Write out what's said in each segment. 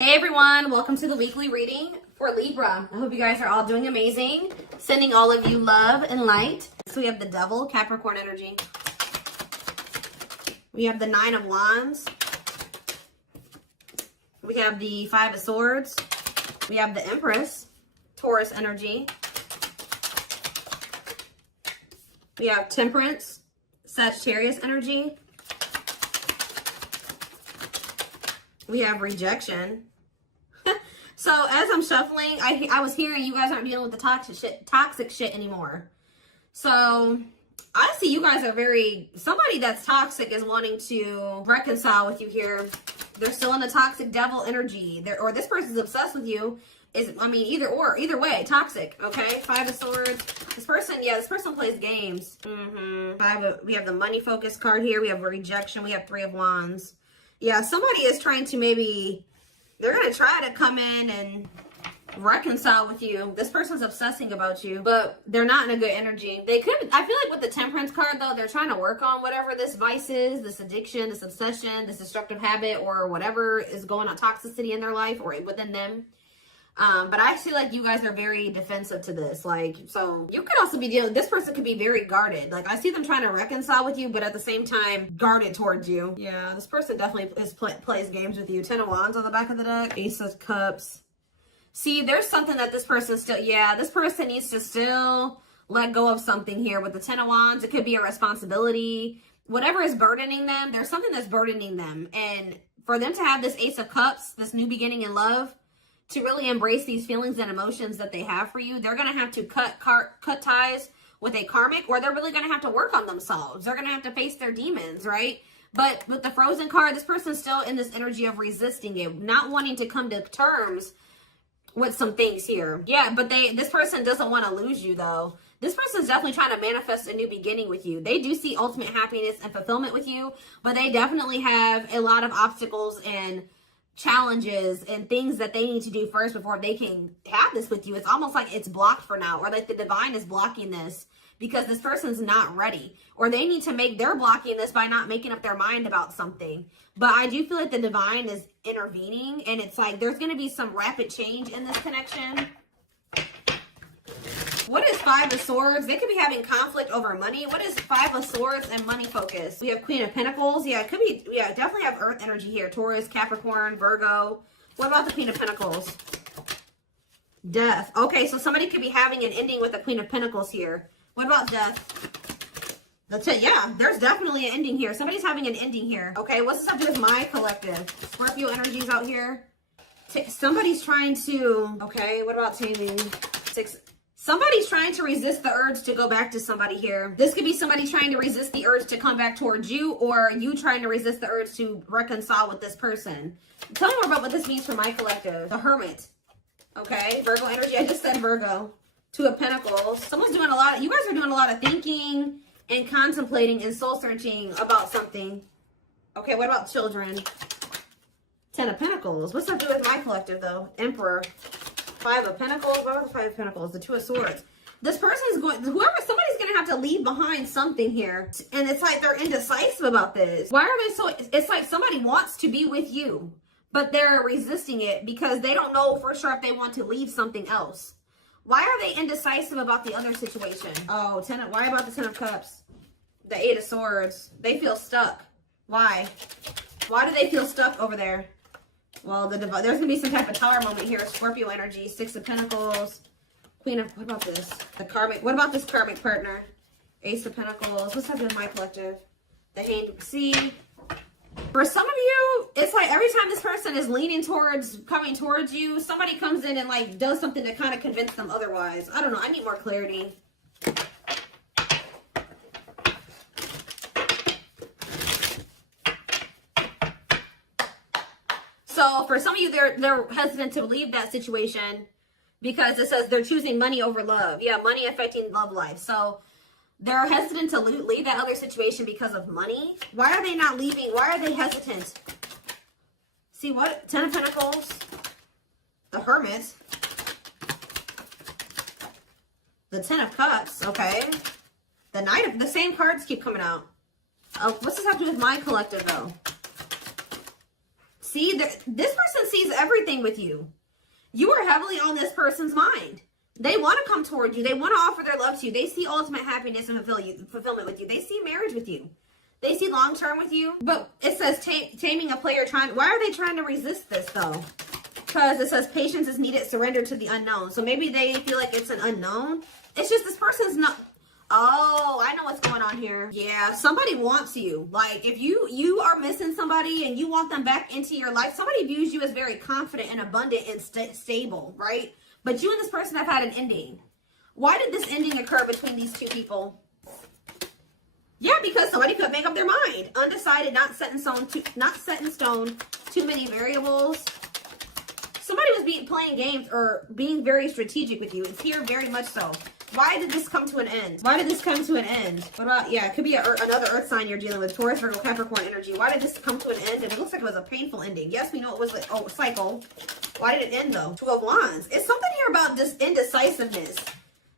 Hey everyone, welcome to the weekly reading for Libra. I hope you guys are all doing amazing. Sending all of you love and light. So we have the Devil, Capricorn energy. We have the Nine of Wands. We have the Five of Swords. We have the Empress, Taurus energy. We have Temperance, Sagittarius energy. We have Rejection. So as I'm shuffling, I was hearing you guys aren't dealing with the toxic shit anymore. So I see you guys are somebody that's toxic is wanting to reconcile with you here. They're still in the toxic devil energy. Or this person's obsessed with you. Either way, toxic, okay? Five of Swords. This person plays games. We have the money focus card here. We have Rejection. We have Three of Wands. Yeah, somebody is trying to they're going to try to come in and reconcile with you. This person's obsessing about you, but they're not in a good energy. I feel like with the Temperance card, though, they're trying to work on whatever this vice is, this addiction, this obsession, this destructive habit, or whatever is going on, toxicity in their life or within them. But I feel like you guys are very defensive to this. So you could also be this person could be very guarded. I see them trying to reconcile with you, but at the same time, guarded towards you. Yeah, this person definitely plays games with you. Ten of Wands on the back of the deck. Ace of Cups. See, there's something that this person this person needs to still let go of something here with the Ten of Wands. It could be a responsibility. Whatever is burdening them, there's something that's burdening them. And for them to have this Ace of Cups, this new beginning in love, to really embrace these feelings and emotions that they have for you, they're going to have to cut ties with a karmic, or they're really going to have to work on themselves. They're going to have to face their demons, right? But with the Frozen card, this person's still in this energy of resisting it, not wanting to come to terms with some things here. Yeah, but this person doesn't want to lose you, though. This person's definitely trying to manifest a new beginning with you. They do see ultimate happiness and fulfillment with you, but they definitely have a lot of obstacles and challenges and things that they need to do first before they can have this with you. It's almost like it's blocked for now, or like the divine is blocking this because this person's not ready, or they're blocking this by not making up their mind about something. But I do feel like the divine is intervening, and it's like there's going to be some rapid change in this connection. What is Five of Swords? They could be having conflict over money. What is Five of Swords and money focus? We have Queen of Pentacles. Yeah, it could be, definitely have Earth energy here. Taurus, Capricorn, Virgo. What about the Queen of Pentacles? Death. Okay, so somebody could be having an ending with the Queen of Pentacles here. What about death? Yeah, there's definitely an ending here. Somebody's having an ending here. Okay, what's this have to do with my collective? Scorpio energies out here. Somebody's trying to, okay, what about taming? Somebody's trying to resist the urge to go back to somebody here. This could be somebody trying to resist the urge to come back towards you, or you trying to resist the urge to reconcile with this person. Tell me more about what this means for my collective. The Hermit. Okay, Virgo energy. I just said Virgo. Two of Pentacles. You guys are doing a lot of thinking and contemplating and soul searching about something. Okay, what about children? Ten of Pentacles. What's that do with my collective, though? Emperor. Five of Pentacles. What are the Five of Pentacles? The Two of Swords. This person's somebody's going to have to leave behind something here. And it's like they're indecisive about this. Why are they it's like somebody wants to be with you, but they're resisting it because they don't know for sure if they want to leave something else. Why are they indecisive about the other situation? Oh, why about the Ten of Cups? The Eight of Swords. They feel stuck. Why? Why do they feel stuck over there? Well, there's going to be some type of tower moment here. Scorpio energy, Six of Pentacles, Queen of, what about this? What about this karmic partner? Ace of Pentacles. What's happening with my collective? The Hanged. See, for some of you, it's like every time this person is coming towards you, somebody comes in and does something to kind of convince them otherwise. I don't know. I need more clarity. So for some of you, they're hesitant to leave that situation because it says they're choosing money over love. Yeah, money affecting love life. So they're hesitant to leave that other situation because of money. Why are they not leaving? Why are they hesitant? See what? Ten of Pentacles. The Hermit. The Ten of Cups. Okay. The same cards keep coming out. What's this have to do with my collective, though? See, this person sees everything with you. You are heavily on this person's mind. They want to come towards you. They want to offer their love to you. They see ultimate happiness and fulfillment with you. They see marriage with you. They see long-term with you. But it says taming a player trying. Why are they trying to resist this, though? Because it says patience is needed, surrender to the unknown. So maybe they feel like it's an unknown. It's just this person's not. Oh, I know what's going on here. Yeah, somebody wants you. Like, if you are missing somebody and you want them back into your life, somebody views you as very confident and abundant and stable, right? But you and this person have had an ending. Why did this ending occur between these two people? Yeah, because somebody could make up their mind. Undecided, not set in stone, too many variables. Somebody was playing games or being very strategic with you. It's here very much so. Why did this come to an end? Why did this come to an end? What about, yeah, it could be another earth sign you're dealing with. Taurus, Virgo, Capricorn energy. Why did this come to an end? And it looks like it was a painful ending. Yes, we know it was a cycle. Why did it end, though? Two of Wands. It's something here about this indecisiveness.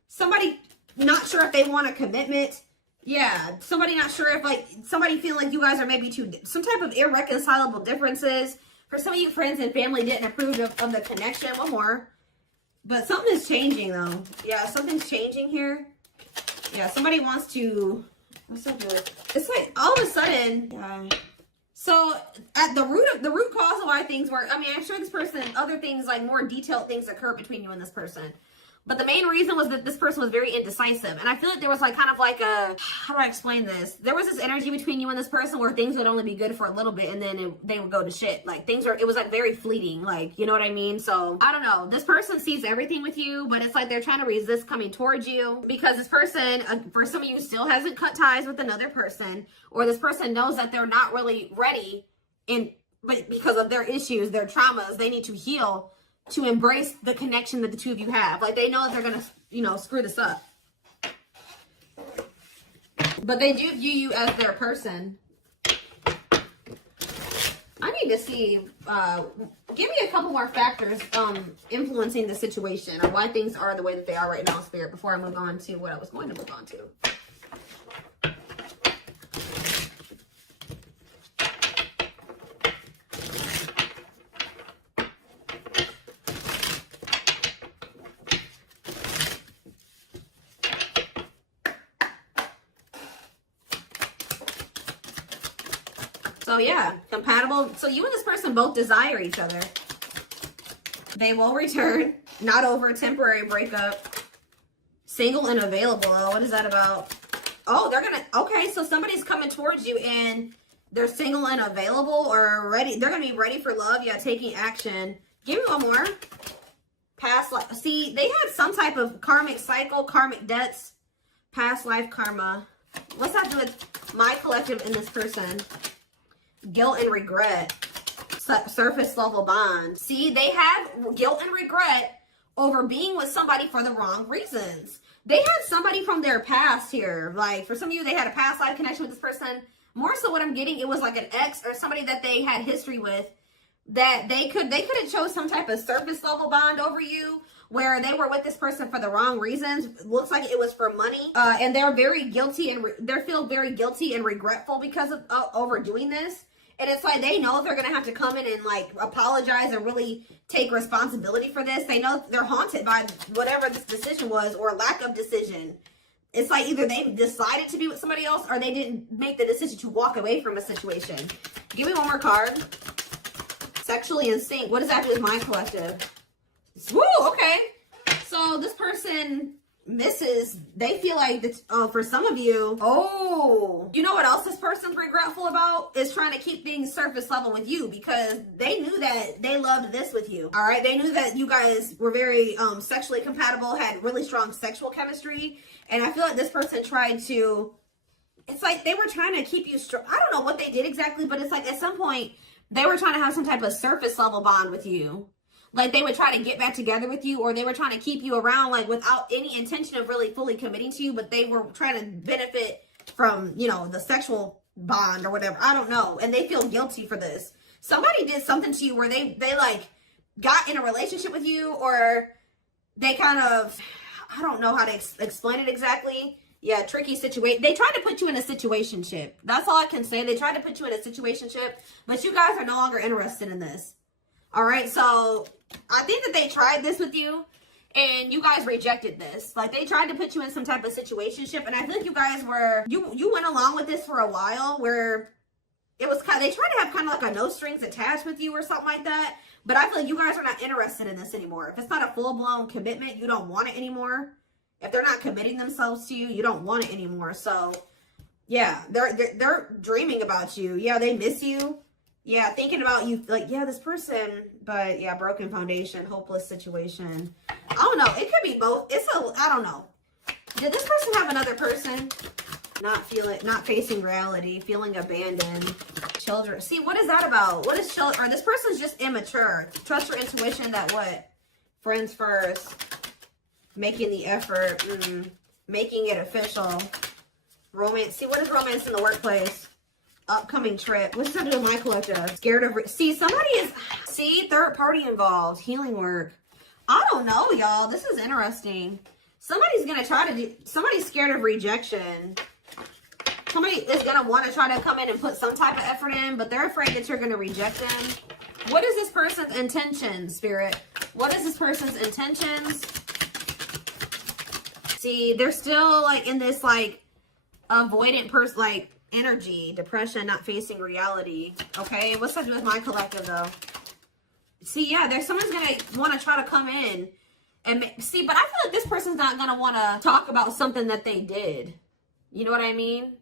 Somebody not sure if they want a commitment. Yeah, somebody not sure if, like, somebody feeling like you guys are maybe some type of irreconcilable differences. For some of you, friends and family didn't approve of the connection. One more. But something is changing, though. Yeah, something's changing here. Yeah, somebody wants to... What's up with it? It's like, all of a sudden... Yeah. So, at the root cause of why things work... I mean, I'm sure this person... Other things, like more detailed things occur between you and this person. But the main reason was that this person was very indecisive. And I feel like there was like kind of like a... How do I explain this? There was this energy between you and this person where things would only be good for a little bit and then they would go to shit. Like it was like very fleeting. Like, you know what I mean? So, I don't know. This person sees everything with you, but it's like they're trying to resist coming towards you. Because this person, for some of you, still hasn't cut ties with another person. Or this person knows that they're not really ready. But because of their issues, their traumas, they need to heal to embrace the connection that the two of you have. Like, they know that they're going to, you know, screw this up. But they do view you as their person. I need to see, give me a couple more factors influencing the situation or why things are the way that they are right now, Spirit, before I move on to what I was going to move on to. So yeah, compatible. So you and this person both desire each other. They will return. Not over a temporary breakup. Single and available. Oh, what is that about? Oh, they're gonna, okay, so somebody's coming towards you and they're single and available or ready. They're gonna be ready for love. Yeah, taking action. Give me one more. Past life. See, they had some type of karmic cycle, karmic debts, past life karma. What's that do with my collective and this person? Guilt and regret. Surface level bond. See, they have guilt and regret over being with somebody for the wrong reasons. They had somebody from their past here. Like, for some of you, they had a past life connection with this person. More so what I'm getting, it was like an ex or somebody that they had history with that they could have chose some type of surface level bond over you where they were with this person for the wrong reasons. Looks like it was for money. And they're very guilty and they feel very guilty and regretful because of overdoing this. And it's like they know they're going to have to come in and like apologize and really take responsibility for this. They know they're haunted by whatever this decision was or lack of decision. It's like either they decided to be with somebody else or they didn't make the decision to walk away from a situation. Give me one more card. Sexually in sync. What does that do with my collective? Woo, okay. So this person misses, they feel like that's, for some of you, you know what else this person's regretful about? Is trying to keep things surface level with you because they knew that they loved this with you. All right. They knew that you guys were very sexually compatible, had really strong sexual chemistry. And I feel like this person tried to, it's like they were trying to keep you strong. I don't know what they did exactly, but it's like at some point they were trying to have some type of surface level bond with you. Like they would try to get back together with you or they were trying to keep you around like without any intention of really fully committing to you, but they were trying to benefit from, you know, the sexual bond or whatever. I don't know. And they feel guilty for this. Somebody did something to you where they like got in a relationship with you or they kind of, I don't know how to explain it exactly. Yeah, tricky situation. They tried to put you in a situationship. That's all I can say. They tried to put you in a situationship, but you guys are no longer interested in this. All right, so I think that they tried this with you, and you guys rejected this. Like, they tried to put you in some type of situationship, and I feel like you guys were, you went along with this for a while, where it was kind of, they tried to have kind of like a no strings attached with you or something like that, but I feel like you guys are not interested in this anymore. If it's not a full-blown commitment, you don't want it anymore. If they're not committing themselves to you, you don't want it anymore. So, yeah, they're dreaming about you. Yeah, they miss you. Yeah, thinking about you, like, yeah, this person, but yeah, broken foundation, hopeless situation. I don't know. It could be both. I don't know. Did this person have another person? Not facing reality, feeling abandoned, children. See, what is that about? What is children? Or this person's just immature. Trust your intuition that what? Friends first. Making the effort. Making it official. Romance. See, what is romance in the workplace? Upcoming trip. What's that do with my collective? Scared of... See, somebody is... See, third party involved. Healing work. I don't know, y'all. This is interesting. Somebody's going to try to do... Somebody's scared of rejection. Somebody is going to want to try to come in and put some type of effort in, but they're afraid that you're going to reject them. What is this person's intentions, Spirit? What is this person's intentions? See, they're still, like, in this, like, avoidant person, like, energy, depression, not facing reality. Okay, what's that do with my collective, though? See, yeah, there's someone's going to want to try to come in and see, but I feel like this person's not going to want to talk about something that they did. You know what I mean?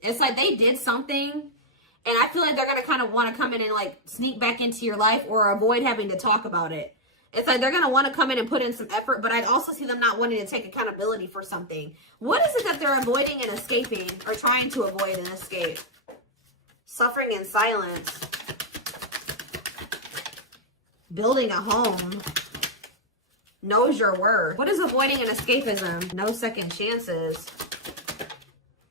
It's like they did something, and I feel like they're going to kind of want to come in and, like, sneak back into your life or avoid having to talk about it. It's like they're going to want to come in and put in some effort, but I'd also see them not wanting to take accountability for something. What is it that they're avoiding and escaping, or trying to avoid and escape? Suffering in silence. Building a home. Knows your worth. What is avoiding and escapism? No second chances.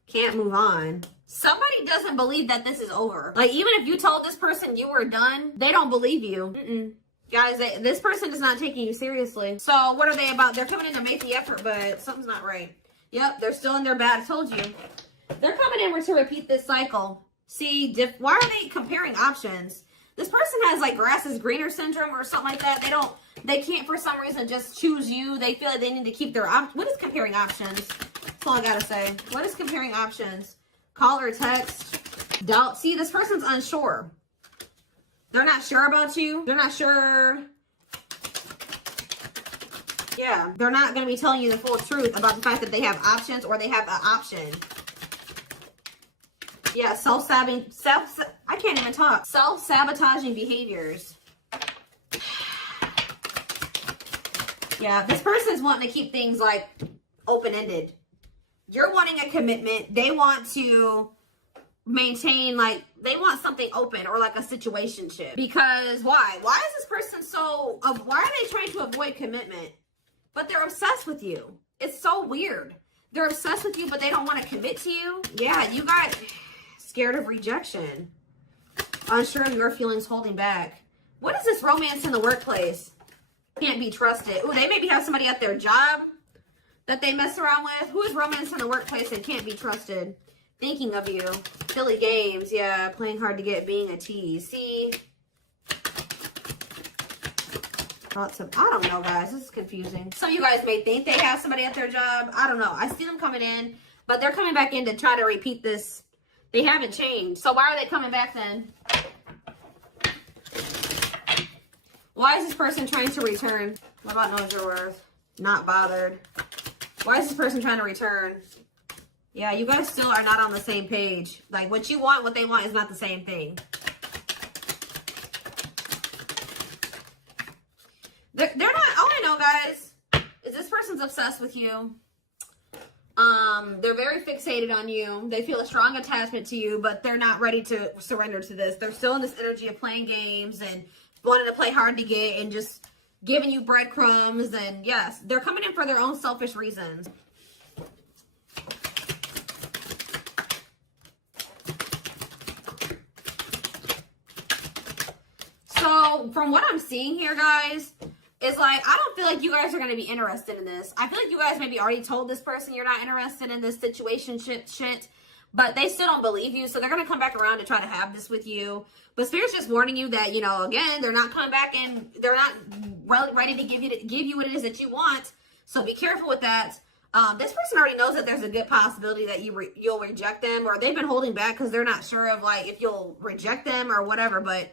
Can't move on. Somebody doesn't believe that this is over. Like, even if you told this person you were done, they don't believe you. Guys, this person is not taking you seriously. So what are they about? They're coming in to make the effort, but something's not right. Yep, they're still in their bad. I told you. They're coming in to repeat this cycle. See, why are they comparing options? This person has, like, grass is greener syndrome or something like that. They can't for some reason just choose you. They feel like they need to keep their options. What is comparing options? That's all I gotta say. What is comparing options? Call or text. Doubt. See, this person's unsure. They're not sure about you. They're not sure. Yeah. They're not going to be telling you the full truth about the fact that they have options or they have an option. Yeah. I can't even talk. Self-sabotaging behaviors. Yeah. This person's wanting to keep things, like, open-ended. You're wanting a commitment. They want to maintain, like, they want something open or like a situationship. Because why is this person so why are they trying to avoid commitment, but they're obsessed with you? It's so weird. They're obsessed with you, but they don't want to commit to you. Yeah, you got scared of rejection, unsure of your feelings, holding back. What is this romance in the workplace? Can't be trusted. Ooh, they maybe have somebody at their job that they mess around with. Who is romance in the workplace and can't be trusted? Thinking of you. Silly games. Yeah, playing hard to get, being a tease. See? Thoughts of... I don't know, guys. This is confusing. Some of you guys may think they have somebody at their job. I don't know. I see them coming in, but they're coming back in to try to repeat this. They haven't changed. So why are they coming back then? Why is this person trying to return? What about knows your worth? Not bothered. Why is this person trying to return? Yeah, you guys still are not on the same page. Like, what you want, what they want is not the same thing. They're not, all I know, guys, is this person's obsessed with you. They're very fixated on you. They feel a strong attachment to you, but they're not ready to surrender to this. They're still in this energy of playing games and wanting to play hard to get and just giving you breadcrumbs. And yes, they're coming in for their own selfish reasons. So from what I'm seeing here, guys, It's like, I don't feel like you guys are going to be interested in this. I feel like you guys maybe already told this person you're not interested in this situationship shit, but they still don't believe you. So they're going to come back around to try to have this with you. But Spirit's just warning you that, you know, again, they're not coming back and they're not ready to give you what it is that you want. So be careful with that. This person already knows that there's a good possibility that you'll reject them, or they've been holding back because they're not sure of like if you'll reject them or whatever. But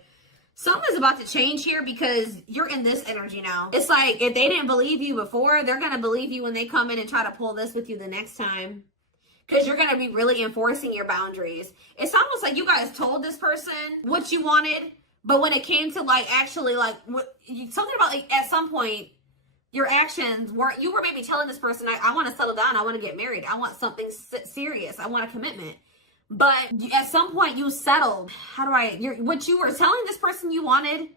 something's about to change here because you're in this energy now. It's like if they didn't believe you before, they're going to believe you when they come in and try to pull this with you the next time. Because you're going to be really enforcing your boundaries. It's almost like you guys told this person what you wanted, but when it came to like actually like something about like at some point, your actions weren't, you were maybe telling this person, I want to settle down. I want to get married. I want something serious. I want a commitment. But at some point you settled. What you were telling this person you wanted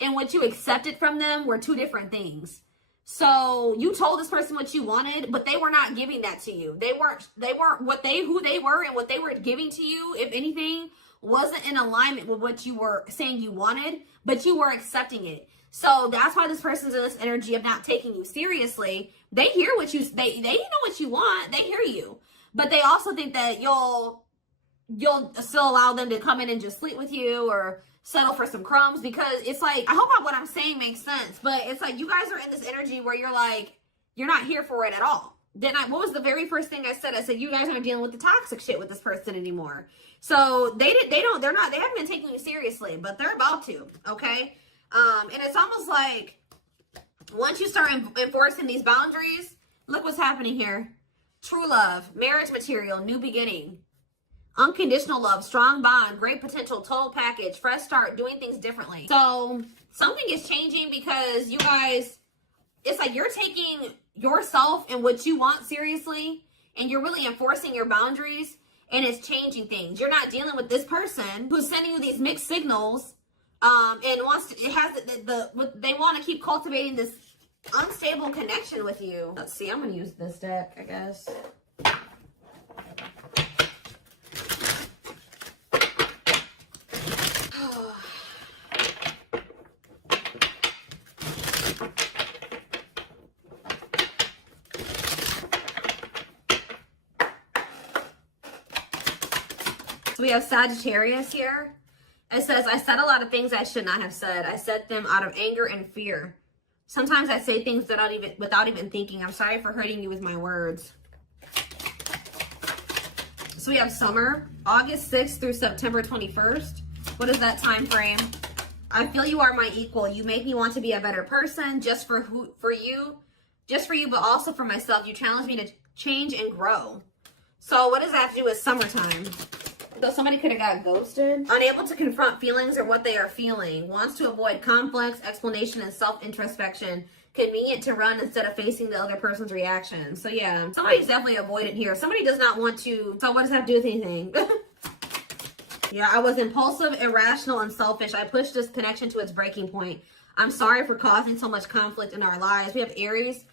and what you accepted from them were two different things. So you told this person what you wanted, but they were not giving that to you. They weren't who they were, and what they were giving to you, if anything, wasn't in alignment with what you were saying you wanted, but you were accepting it. So that's why this person's in this energy of not taking you seriously. They hear what they know what you want. They hear you. But they also think that you'll still allow them to come in and just sleep with you or settle for some crumbs, because it's like, I hope what I'm saying makes sense, but it's like you guys are in this energy where you're like, you're not here for it at all. What was the very first thing I said? I said, you guys aren't dealing with the toxic shit with this person anymore. So they haven't been taking you seriously, but they're about to, okay? And it's almost like once you start enforcing these boundaries, look what's happening here. True love, marriage material, new beginning, unconditional love, strong bond, great potential, total package, fresh start, doing things differently. So something is changing because you guys, it's like you're taking yourself and what you want seriously, and you're really enforcing your boundaries, and it's changing things. You're not dealing with this person who's sending you these mixed signals, and they want to keep cultivating this unstable connection with you. Let's see, I'm going to use this deck, I guess. So we have Sagittarius here. It says, I said a lot of things I should not have said. I said them out of anger and fear. Sometimes I say things without even thinking. I'm sorry for hurting you with my words. So we have summer, August 6th through September 21st. What is that time frame? I feel you are my equal. You make me want to be a better person just for you, but also for myself. You challenge me to change and grow. So what does that have to do with summertime? So somebody could have got ghosted. Unable to confront feelings or what they are feeling. Wants to avoid conflicts, explanation, and self-introspection. Convenient to run instead of facing the other person's reaction. So yeah, somebody's definitely avoidant here. Somebody does not want to. So what does that have to do with anything? Yeah, I was impulsive, irrational, and selfish. I pushed this connection to its breaking point. I'm sorry for causing so much conflict in our lives. We have Aries.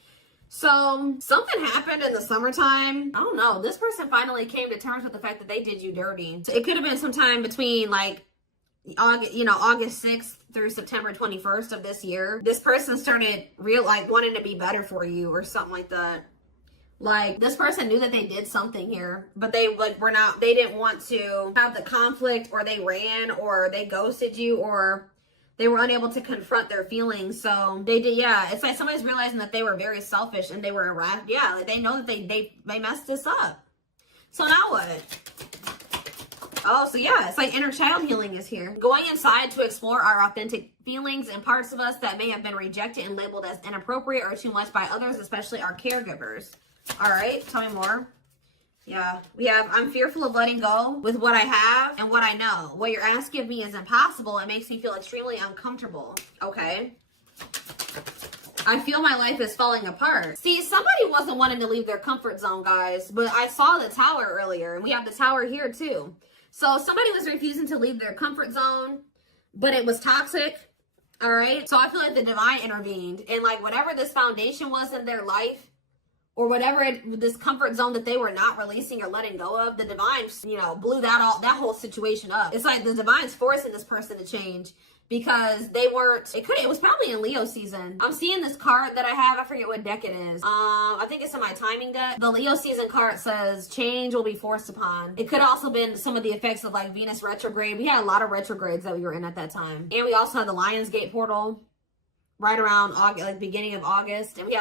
So something happened in the summertime. I don't know. This person finally came to terms with the fact that they did you dirty. So it could have been sometime between like August 6th through September 21st of this year. This person started wanting to be better for you or something like that. Like this person knew that they did something here, but they didn't want to have the conflict, or they ran, or they ghosted you, or they were unable to confront their feelings. So they did, yeah. It's like somebody's realizing that they were very selfish and they were irrational. Yeah, like they know that they messed this up. So now what? Oh, so yeah, it's like inner child healing is here. Going inside to explore our authentic feelings and parts of us that may have been rejected and labeled as inappropriate or too much by others, especially our caregivers. All right, tell me more. Yeah, we have, I'm fearful of letting go with what I have and what I know. What you're asking of me is impossible. It makes me feel extremely uncomfortable. Okay. I feel my life is falling apart. See, somebody wasn't wanting to leave their comfort zone, guys, but I saw the tower earlier, and we have the tower here too. So somebody was refusing to leave their comfort zone, but it was toxic. All right. So I feel like the divine intervened, and like whatever this foundation was in their life, or whatever this comfort zone that they were not releasing or letting go of, the divine, blew that whole situation up. It's like the divine's forcing this person to change. because they weren't, it was probably in Leo season. I'm seeing this card that I have, I forget what deck it is. I think it's in my timing deck. The Leo season card says change will be forced upon. It could also been some of the effects of like Venus retrograde. We had a lot of retrogrades that we were in at that time. And we also had the Lionsgate portal right around August, like beginning of August. And we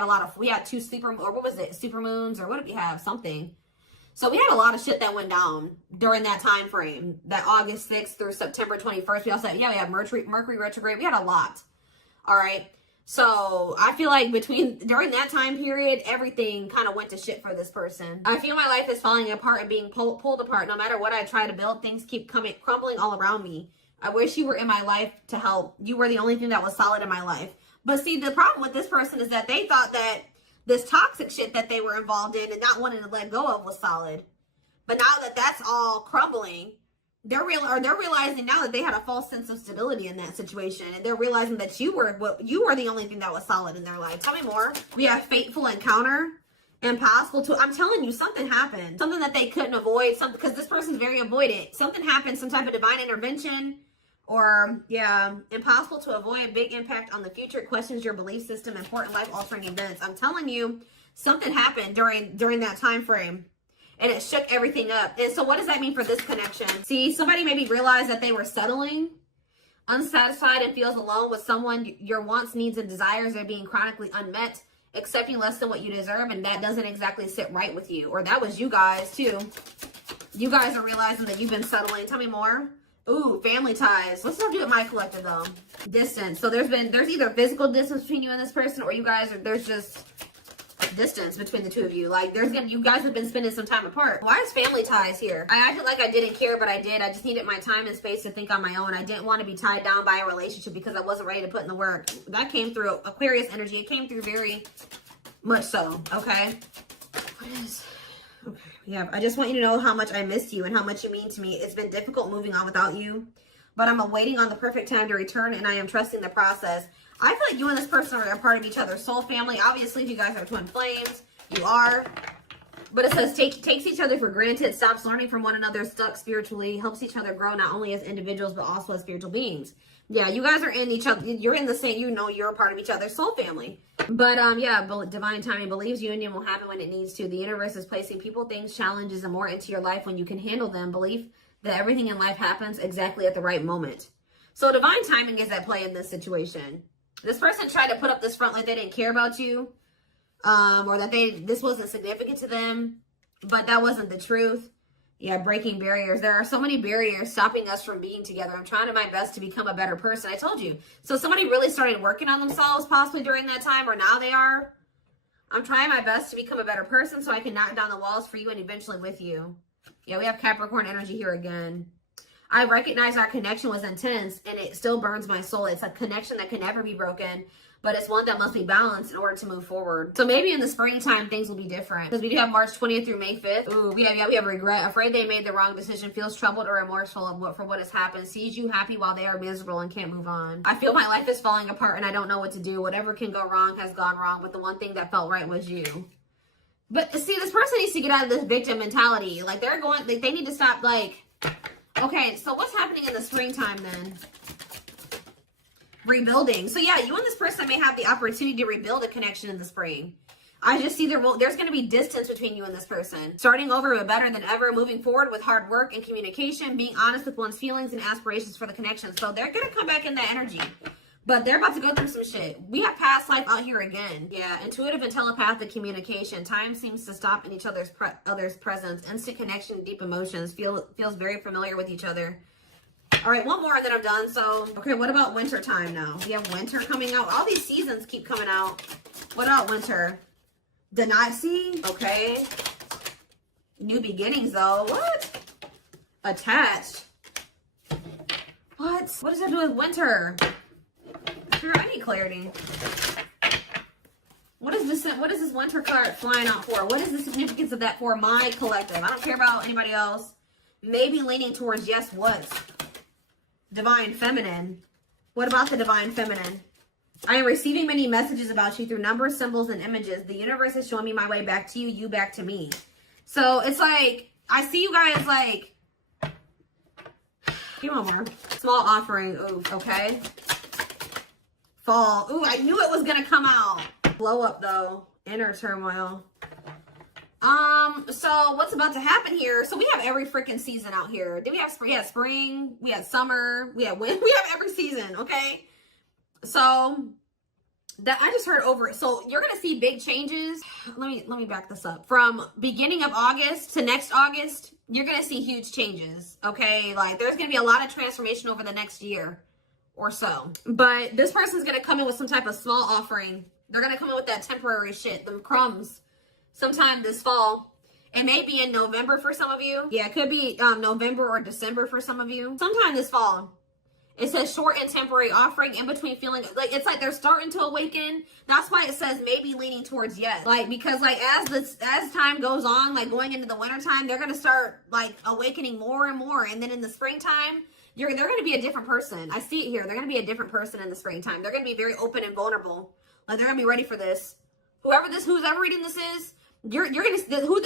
had two super moons, or what did we have? Something. So we had a lot of shit that went down during that time frame, that August 6th through September 21st. We also had, we had Mercury retrograde. We had a lot. All right. So I feel like during that time period, everything kind of went to shit for this person. I feel my life is falling apart and being pulled apart. No matter what I try to build, things keep crumbling all around me. I wish you were in my life to help. You were the only thing that was solid in my life. But see, the problem with this person is that they thought that this toxic shit that they were involved in and not wanting to let go of was solid. But now that that's all crumbling, they're realizing now that they had a false sense of stability in that situation, and they're realizing that you were the only thing that was solid in their life. Tell me more. We have fateful encounter, impossible to. I'm telling you, something happened, something that they couldn't avoid. Something, because this person's very avoidant. Something happened, some type of divine intervention. Or, impossible to avoid, big impact on the future, questions your belief system, important life-altering events. I'm telling you, something happened during that time frame, and it shook everything up. And so what does that mean for this connection? See, somebody maybe realized that they were settling, unsatisfied, and feels alone with someone. Your wants, needs, and desires are being chronically unmet, accepting less than what you deserve, and that doesn't exactly sit right with you. Or that was you guys, too. You guys are realizing that you've been settling. Tell me more. Ooh, family ties. What's that do with my collective though? Distance. So there's either physical distance between you and this person, or there's just distance between the two of you. Like you guys have been spending some time apart. Why is family ties here? I acted like I didn't care, but I did. I just needed my time and space to think on my own. I didn't want to be tied down by a relationship because I wasn't ready to put in the work. That came through Aquarius energy. It came through very much so. Okay. What is? Okay. Yeah, I just want you to know how much I missed you and how much you mean to me. It's been difficult moving on without you, but I'm awaiting on the perfect time to return, and I am trusting the process. I feel like you and this person are a part of each other's soul family. Obviously, if you guys are twin flames, you are. But it says takes each other for granted, stops learning from one another, stuck spiritually, helps each other grow not only as individuals, but also as spiritual beings. Yeah, you guys are in each other. You're in the same, you're a part of each other's soul family. But divine timing believes union will happen when it needs to. The universe is placing people, things, challenges, and more into your life when you can handle them. Belief that everything in life happens exactly at the right moment. So divine timing is at play in this situation. This person tried to put up this front like they didn't care about you, or that this wasn't significant to them, but that wasn't the truth. Yeah, breaking barriers. There are so many barriers stopping us from being together. I'm trying my best to become a better person. I told you. So somebody really started working on themselves possibly during that time, or now they are. I'm trying my best to become a better person so I can knock down the walls for you and eventually with you. Yeah, we have Capricorn energy here again. I recognize our connection was intense and it still burns my soul. It's a connection that can never be broken, but it's one that must be balanced in order to move forward. So maybe in the springtime, things will be different. Because we do have March 20th through May 5th. Ooh, we have regret, afraid they made the wrong decision, feels troubled or remorseful for what has happened, sees you happy while they are miserable and can't move on. I feel my life is falling apart and I don't know what to do. Whatever can go wrong has gone wrong, but the one thing that felt right was you. But see, this person needs to get out of this victim mentality. Like they need to stop okay, so what's happening in the springtime then? Rebuilding. So yeah, you and this person may have the opportunity to rebuild a connection in the spring. I just see there's going to be distance between you and this person. Starting over but better than ever, moving forward with hard work and communication, being honest with one's feelings and aspirations for the connection. So they're going to come back in that energy. But they're about to go through some shit. We have past life out here again. Yeah, intuitive and telepathic communication. Time seems to stop in each other's presence. Instant connection, deep emotions. Feels very familiar with each other. All right, one more and then I'm done. So, okay, what about winter time now? We have winter coming out. All these seasons keep coming out. What about winter? See? Okay. New beginnings, though. What? Attached. What? What does that do with winter? I need clarity. What is this winter card flying out for? What is the significance of that for my collective? I don't care about anybody else. Maybe leaning towards yes, what? Divine feminine. What about the divine feminine? I am receiving many messages about you through numbers, symbols, and images. The universe is showing me my way back to you, you back to me. So it's like, I see you guys like, Give me one more. Small offering. Ooh, okay. Fall. Ooh, I knew it was gonna come out. Blow up though. Inner turmoil. So what's about to happen here? So we have every freaking season out here. Did we have spring? We had spring, we had summer, we had winter, we have every season, okay? So that I just heard over it. So you're gonna see big changes. Let me back this up. From beginning of August to next August, you're gonna see huge changes. Okay, like there's gonna be a lot of transformation over the next year or so. But this person's gonna come in with some type of small offering. They're gonna come in with that temporary shit, them crumbs, sometime this fall. It may be in November for some of you. Yeah, it could be November or December for some of you. Sometime this fall. It says short and temporary offering in between feeling like it's like they're starting to awaken. That's why it says maybe leaning towards yes. Like because like as time goes on, like going into the winter time, they're gonna start like awakening more and more. And then in the springtime, they're gonna be a different person. I see it here. They're gonna be a different person in the springtime. They're gonna be very open and vulnerable. Like they're gonna be ready for this. Who's ever reading this is, you're gonna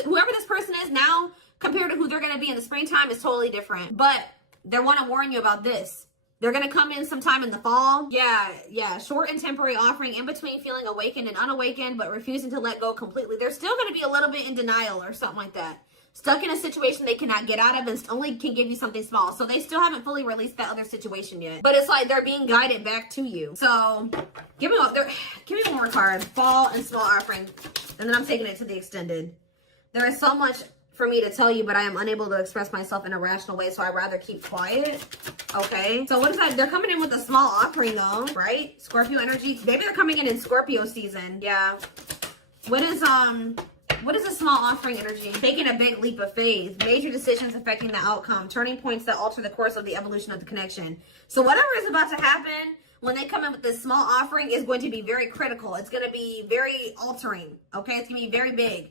whoever this person is now compared to who they're gonna be in the springtime is totally different. But they want to warn you about this. They're going to come in sometime in the fall. Yeah. Short and temporary offering in between feeling awakened and unawakened, but refusing to let go completely. They're still going to be a little bit in denial or something like that. Stuck in a situation they cannot get out of and only can give you something small. So they still haven't fully released that other situation yet. But it's like they're being guided back to you. So give me one more card. Fall and small offering. And then I'm taking it to the extended. There is so much for me to tell you, but I am unable to express myself in a rational way, so I'd rather keep quiet. Okay, so what is that? They're coming in with a small offering though, right? Scorpio energy. Maybe they're coming in Scorpio season. Yeah. What is a small offering energy? Taking a big leap of faith. Major decisions affecting the outcome. Turning points that alter the course of the evolution of the connection. So whatever is about to happen when they come in with this small offering is going to be very critical. It's going to be very altering. Okay, it's going to be very big.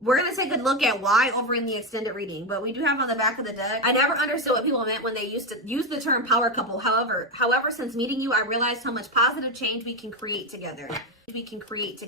We're going to take a look at why over in the extended reading, but we do have on the back of the deck. I never understood what people meant when they used to use the term power couple. However, since meeting you, I realized how much positive change we can create together. We can create.